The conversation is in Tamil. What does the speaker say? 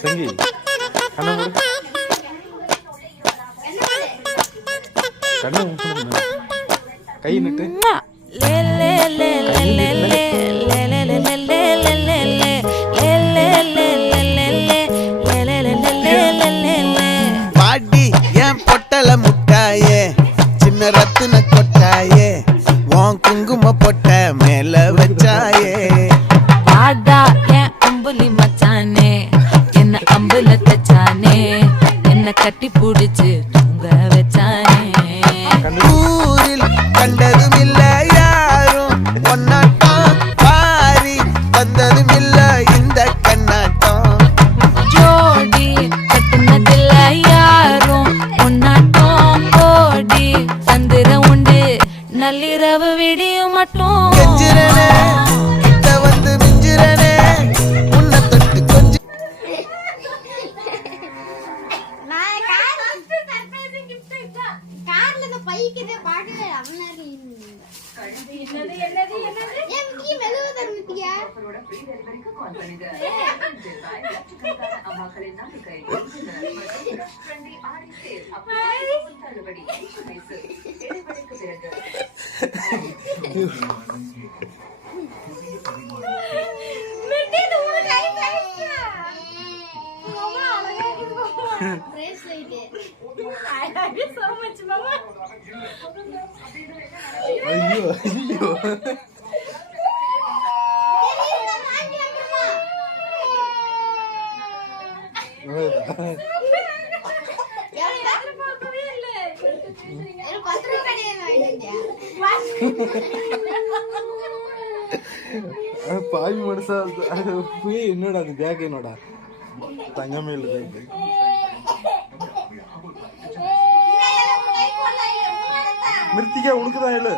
சங்கி கண்ணை மூடு. கண்ணை மூடு. கை நிட்டு பாடி என் பொட்டல முட்டாயே சின்ன ரத்தின கொட்டாயே உன் குங்கும பொட்ட மேல வச்சாயே வாடா என் அம்புலி மச்சானே என்ன அம்புல தச்சானே என்ன கட்டி புடிச்சு தூங்க வச்சானே ஊரில் கண்டதும் இல்ல யாரும் ஒன்னாட்டம் பாரி வந்ததும் இல்ல இந்த கண்ணாட்டம் ஜோடி கட்டுனதில்ல யாரும் உன்னாட்டம் கோடி சந்திர உண்டு நள்ளிரவு விடியும் மட்டும் கெஞ்சிரனே கிட்ட வந்து மிஞ்சிரனே உன்னை தொட்டு கொஞ்சம் ஐயோ ஐயோ பாவி மனுஷா அது போய் என்னோட அது பேக் என்னோட தங்கமே இல்லை பேக் மிருத்திகா உனக்குதான் இல்லை